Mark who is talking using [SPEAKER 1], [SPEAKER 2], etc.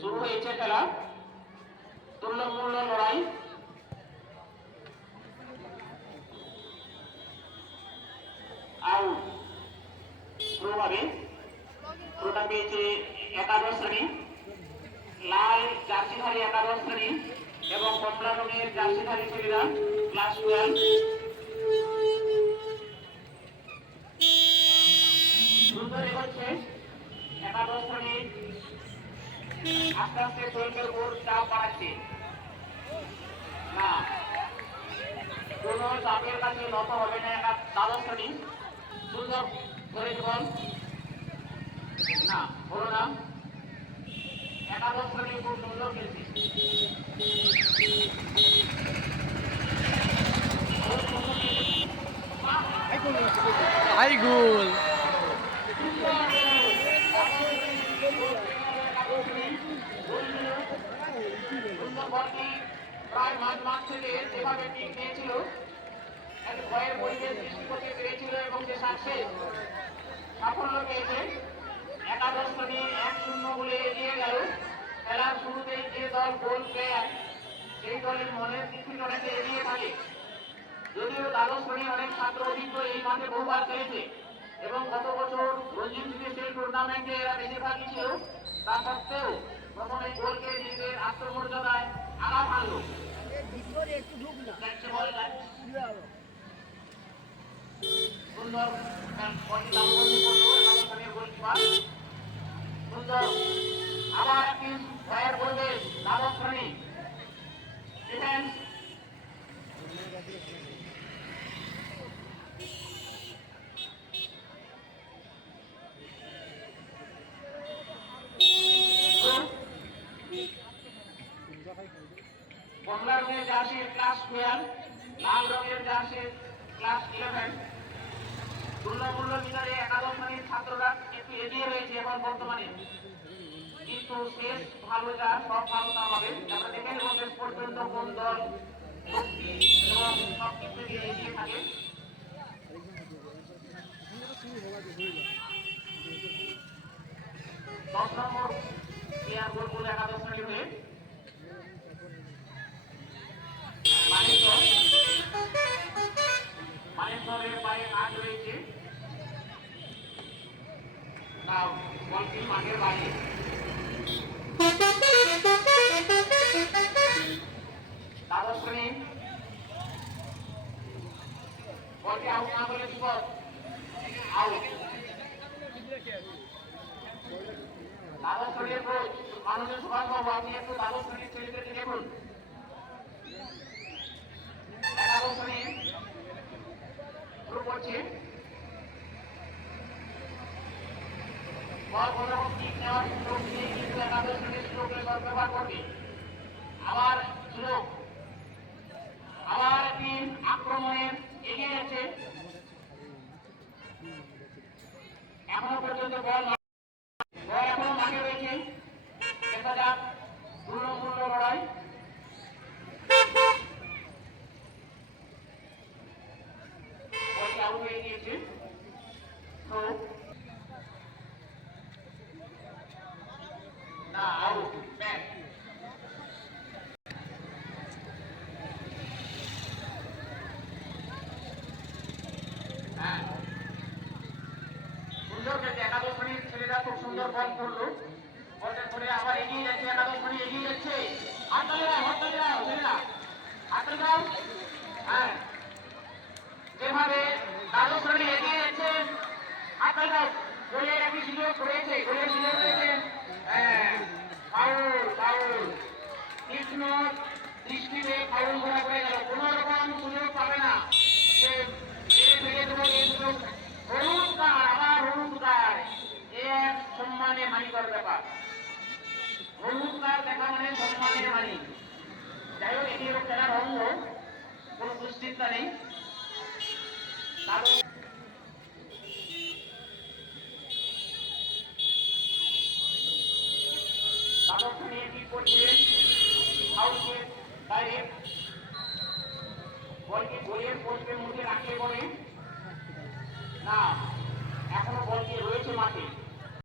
[SPEAKER 1] শুরু হয়েছে খেলা। তুল্যমূল্য লড়াই। আউট শুরু হবে। শুরুটা একাদশ শ্রেণি। লাল জার্সিধারী একাদশ শ্রেণি এবং কমলা রঙের জার্সিধারী ছেলেরা ক্লাস টুয়েলভ এগোচ্ছে একাদশ শ্রেণি আস্তে আস্তে টুয়েলভের উপর চাপ বাড়াচ্ছে না, কোনো চাপের কাছে নত হবে না, একা দ্বাদশ সুন্দর করে জীবন না, হলো না। একাদশ শ্রেণি খুব সুন্দর খেলছে।
[SPEAKER 2] হাই গোল
[SPEAKER 1] সুন্দর বলটি প্রায় মাঝ মাঠ থেকে যেভাবে টিক দিয়েছিল এক ভয়ের পরিবেশ সৃষ্টি করতে পেরেছিল এবং যে সাকসেস সাফল্য পেয়েছে। একাদশ শ্রেণি এক শূন্য বলে এগিয়ে গেল। খেলার শুরুতেই যে দল গোল প্লেয়ার সেই দলের মনের স্থিতি অনেকে এগিয়ে থাকে। যদিও দ্বাদশ শ্রেণির অনেক ছাত্র অভিজ্ঞ এই মাঠে বহুবার খেলেছে এবং গত বছর রঞ্জিত সিটিসেল টুর্নামেন্টে এরা বেশিরভাগই ছিল তা সত্ত্বেও প্রথমে গোলকে নিজেদের আত্মমর্যাদায় আঘাত একটু ঢুক বল যায়। সুন্দর বলটি দামবন্দি করল একাদশ শ্রেণির গোলকিপার সুন্দর আবার একটি ভয়ের পরিবেশ দ্বাদশ শ্রেণি ডিফেন্স কমলা রঙের জার্সি ক্লাস টুয়েলভ লাল রঙের জার্সি ক্লাস ইলেভেন তুল্যমূল্য মিটারে একাদশ শ্রেণির ছাত্ররা একটু এগিয়ে রয়েছে এখন বর্তমানে। কিন্তু শেষ ভালোটা, সব ভালোটা হবে। আমরা দেখে নেব শেষ পর্যন্ত কোন দল এবং সব কিছু দিয়ে এগিয়ে থাকে। দশ নম্বর প্লেয়ার গোল একাদশ শ্রেণি হয়ে। মানেশ্বরের পায়ে কাজ রয়েছে। তাও বলটি মাঠের বাইরে? দ্বাদশ শ্রেণি বলটি আউট না করলে বিপদ আউট দ্বাদশ শ্রেণির কোচ মাননীয় সুভাষবাবু আপনি একটু দ্বাদশ শ্রেণির ছেলেদেরকে দেখুন একাদশ শ্রেণি শুরু করছে বল কোনো রকম কিক নেওয়ার সুযোগ নেই কিন্তু একাদশ শ্রেণির সুযোগে ব্যবহার করবে। আবার আবার একটি আক্রমণের এগিয়ে যাচ্ছে এখনও পর্যন্ত বল এখনও মাঠে রয়েছে দেখা যাক পূর্ণমূল্য লড়াই বলটি হয়ে গিয়েছে সুন্দর খেলছে একাদশ শ্রেণির ছেলেরা খুব সুন্দর বল করল বলটা করে আবার এগিয়ে যাচ্ছে একাদশ শ্রেণি এগিয়ে যাচ্ছে হাততালি দাও হাততালি দাও ছেলেরা হাততালি দাও হ্যাঁ। যেভাবে দ্বাদশ শ্রেণি এগিয়ে যাচ্ছে হাততালি দাও গোলের একটি সুযোগ রয়েছে গোলের সুযোগ রয়েছে হ্যাঁ ফাউল তীক্ষ্ণ দৃষ্টিতে ফাউল করা পড়ে গেল। কোনো রকম সুযোগ পাবে না। যে ফেলে দেবো, এই সুযোগ। হলুদ কার্ড আবার সম্মানে হানিকর ব্যাপার। হলুদ দেখা মানে সম্মানের হানি। যাই হোক, এটি খেলার অঙ্গ। কোনো দুশ্চিন্তা নেই। বইয়ের পোস্টের মধ্যে রাখলে পরে না